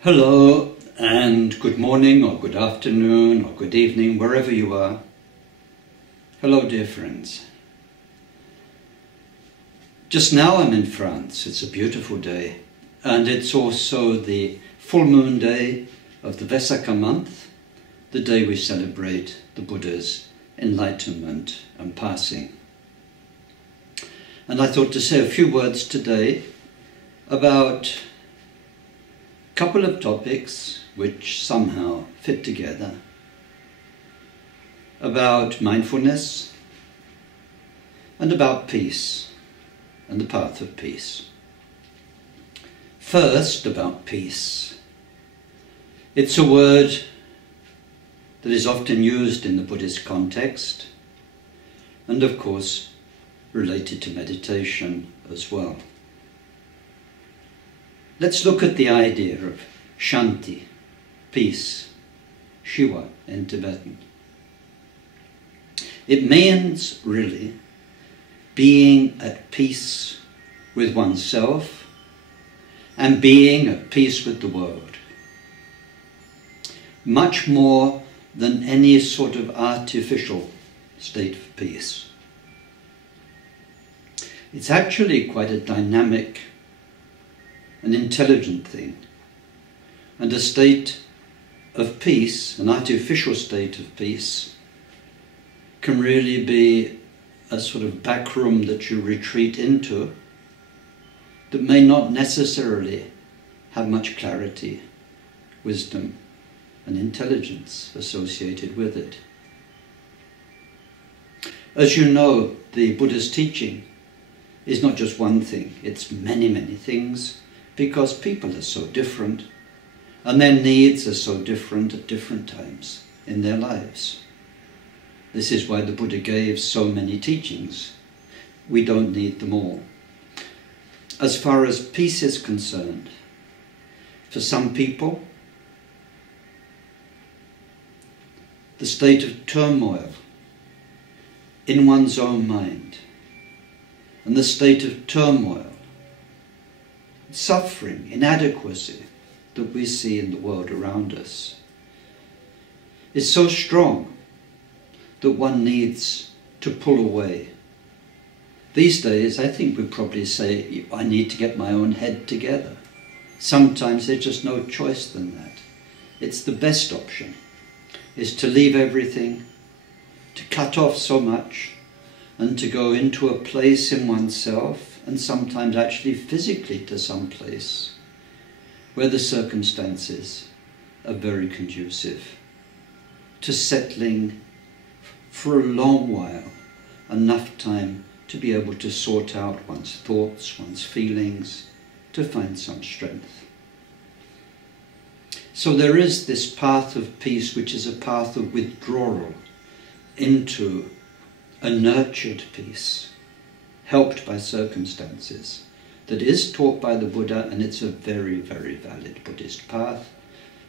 Hello and good morning or good afternoon or good evening, wherever you are. Hello, dear friends. Just now I'm in France. It's a beautiful day, and it's also the full moon day of the Vesak month, the day we celebrate the Buddha's enlightenment and passing. And I thought to say a few words today about a couple of topics which somehow fit together, about mindfulness and about peace and the path of peace. First, about peace. It's a word that is often used in the Buddhist context and, of course, related to meditation as well. Let's look at the idea of shanti, peace, shiva in Tibetan. It means really being at peace with oneself and being at peace with the world. Much more than any sort of artificial state of peace. It's actually quite a dynamic and intelligent thing, and a state of peace, an artificial state of peace, can really be a sort of back room that you retreat into that may not necessarily have much clarity, wisdom and intelligence associated with it. As you know, the Buddha's teaching is not just one thing, it's many, many things, because people are so different and their needs are so different at different times in their lives. This is why the Buddha gave so many teachings. We don't need them all. As far as peace is concerned, for some people, the state of turmoil in one's own mind and the state of turmoil, suffering, inadequacy that we see in the world around us is so strong that one needs to pull away. These days, I think we'd probably say, I need to get my own head together. Sometimes there's just no choice than that. It's the best option, is to leave everything, to cut off so much, and to go into a place in oneself, and sometimes actually physically to some place where the circumstances are very conducive to settling for a long while, enough time to be able to sort out one's thoughts, one's feelings, to find some strength. So there is this path of peace, which is a path of withdrawal into a nurtured peace, helped by circumstances, that is taught by the Buddha, and it's a very, very valid Buddhist path.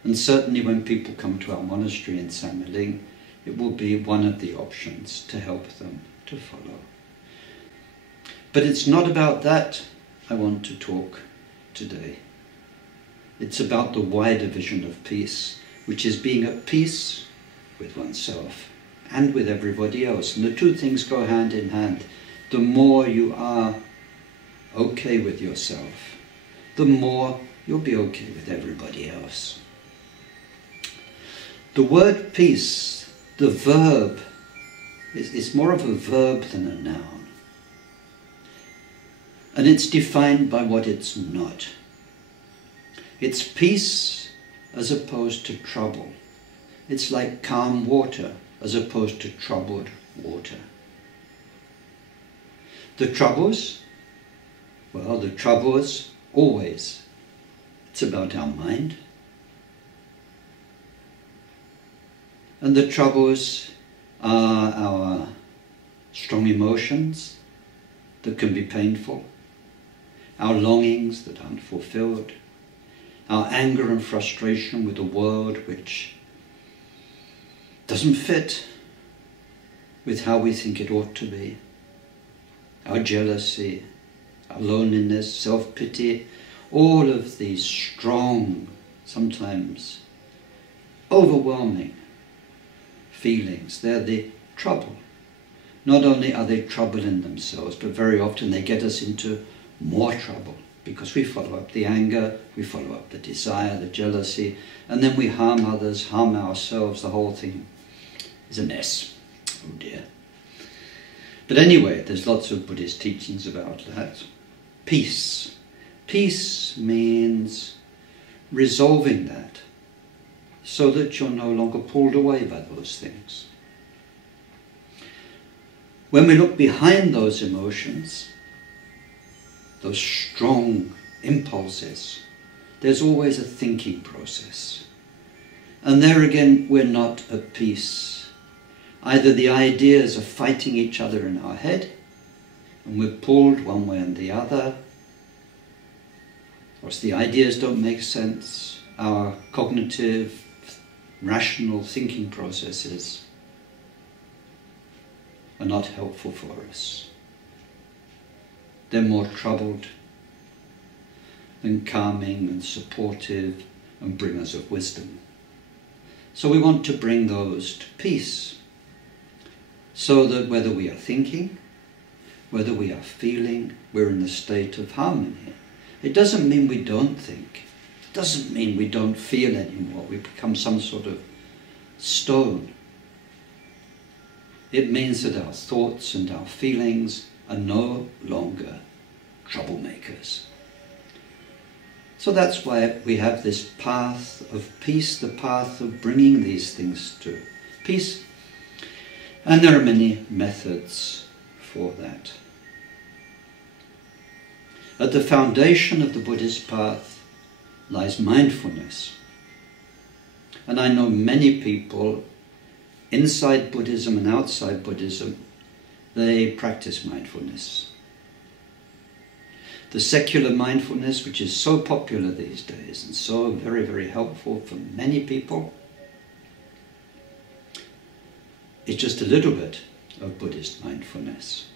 And certainly when people come to our monastery in Samiling, it will be one of the options to help them to follow. But it's not about that I want to talk today. It's about the wider vision of peace, which is being at peace with oneself and with everybody else. And the two things go hand in hand. The more you are okay with yourself, the more you'll be okay with everybody else. The word peace, the verb, is more of a verb than a noun. And it's defined by what it's not. It's peace as opposed to trouble. It's like calm water as opposed to troubled water. The troubles, well, the troubles always, it's about our mind. And the troubles are our strong emotions that can be painful, our longings that aren't fulfilled, our anger and frustration with a world which doesn't fit with how we think it ought to be, our jealousy, our loneliness, self-pity, all of these strong sometimes overwhelming feelings. They're the trouble. Not only are they trouble in themselves, but very often they get us into more trouble because we follow up the anger, we follow up the desire, the jealousy, and then we harm others, harm ourselves. The whole thing is a mess. Oh dear. But anyway, there's lots of Buddhist teachings about that. Peace. Peace means resolving that so that you're no longer pulled away by those things. When we look behind those emotions, those strong impulses, there's always a thinking process. And there again, we're not at peace. Either the ideas are fighting each other in our head, and we're pulled one way and the other, or the ideas don't make sense, our cognitive, rational thinking processes are not helpful for us. They're more troubled than calming and supportive and bringers of wisdom. So we want to bring those to peace, so that whether we are thinking, whether we are feeling, we're in the state of harmony. It doesn't mean we don't think. It doesn't mean we don't feel anymore. We become some sort of stone. It means that our thoughts and our feelings are no longer troublemakers. So that's why we have this path of peace, the path of bringing these things to peace. And there are many methods for that. At the foundation of the Buddhist path lies mindfulness. And I know many people inside Buddhism and outside Buddhism, they practice mindfulness. The secular mindfulness, which is so popular these days and so very, very helpful for many people, is just a little bit of Buddhist mindfulness.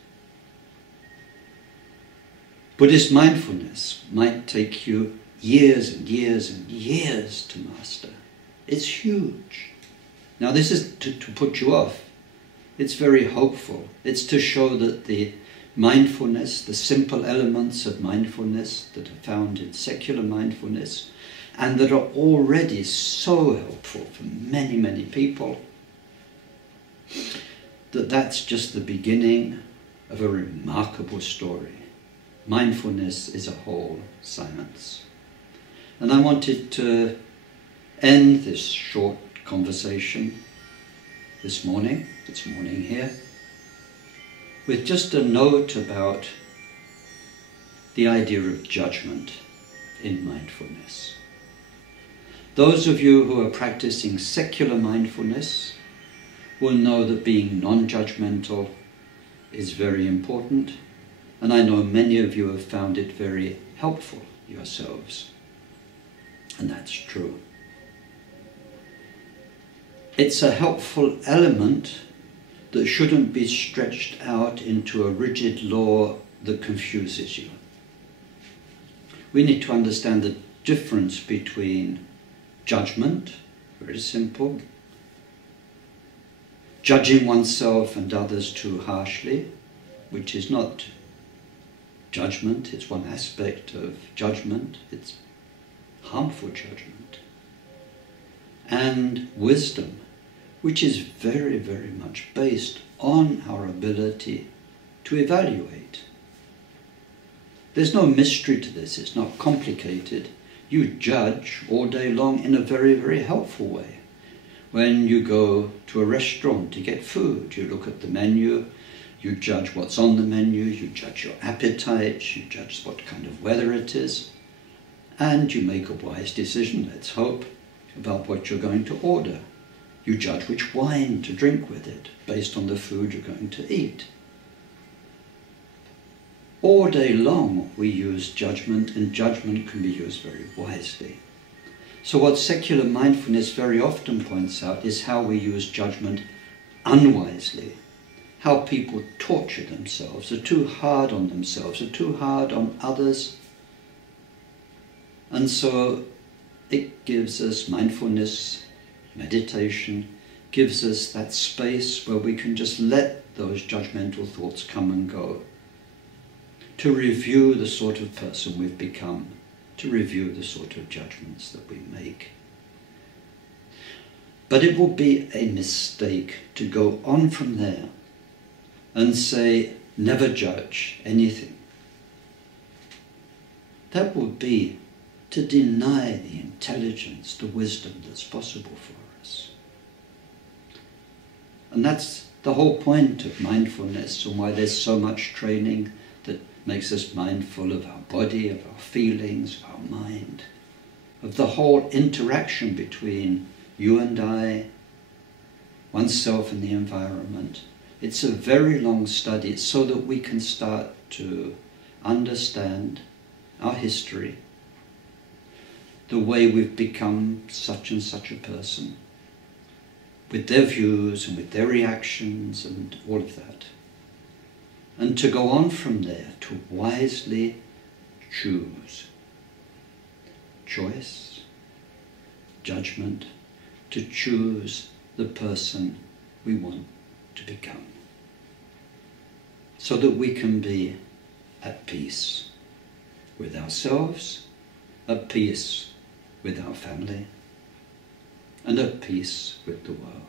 Buddhist mindfulness might take you years and years and years to master. It's huge. Now this is to put you off. It's very hopeful. It's to show that the mindfulness, the simple elements of mindfulness that are found in secular mindfulness and that are already so helpful for many, many people, that's just the beginning of a remarkable story. Mindfulness is a whole science. And I wanted to end this short conversation this morning here, with just a note about the idea of judgment in mindfulness. Those of you who are practicing secular mindfulness will know that being non-judgmental is very important, and I know many of you have found it very helpful yourselves, and that's true. It's a helpful element that shouldn't be stretched out into a rigid law that confuses you. We need to understand the difference between judgment, very simple, judging oneself and others too harshly, which is not judgment, it's one aspect of judgment, it's harmful judgment, and wisdom, which is very, very much based on our ability to evaluate. There's no mystery to this, it's not complicated. You judge all day long in a very, very helpful way. When you go to a restaurant to get food, you look at the menu, you judge what's on the menu, you judge your appetite, you judge what kind of weather it is, and you make a wise decision, let's hope, about what you're going to order. You judge which wine to drink with it, based on the food you're going to eat. All day long we use judgment, and judgment can be used very wisely. So what secular mindfulness very often points out is how we use judgment unwisely, how people torture themselves, are too hard on themselves, are too hard on others. And so it gives us mindfulness, meditation, gives us that space where we can just let those judgmental thoughts come and go, to review the sort of person we've become, to review the sort of judgments that we make. But it will be a mistake to go on from there and say, never judge anything. That would be to deny the intelligence, the wisdom that's possible for us. And that's the whole point of mindfulness, and why there's so much training that makes us mindful of our body, of our feelings, of our mind, of the whole interaction between you and I, oneself and the environment. It's a very long study so that we can start to understand our history, the way we've become such and such a person, with their views and with their reactions and all of that. And to go on from there to wisely choose. Choice, judgment, to choose the person we want to become, so that we can be at peace with ourselves, at peace with our family, and at peace with the world.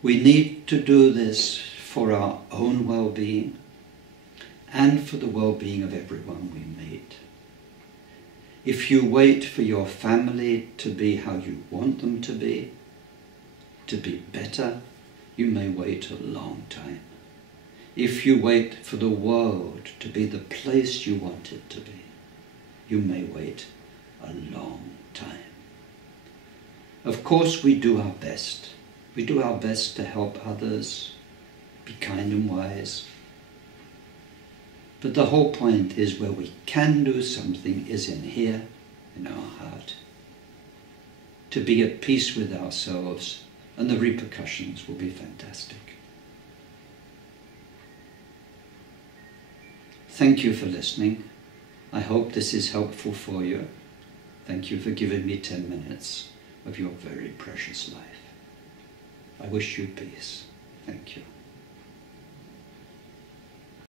We need to do this for our own well-being and for the well-being of everyone we meet. If you wait for your family to be how you want them to be better, you may wait a long time. If you wait for the world to be the place you want it to be, you may wait a long time. Of course, we do our best. We do our best to help others, be kind and wise. But the whole point is, where we can do something is in here, in our heart. To be at peace with ourselves, and the repercussions will be fantastic. Thank you for listening. I hope this is helpful for you. Thank you for giving me 10 minutes of your very precious life. I wish you peace. Thank you.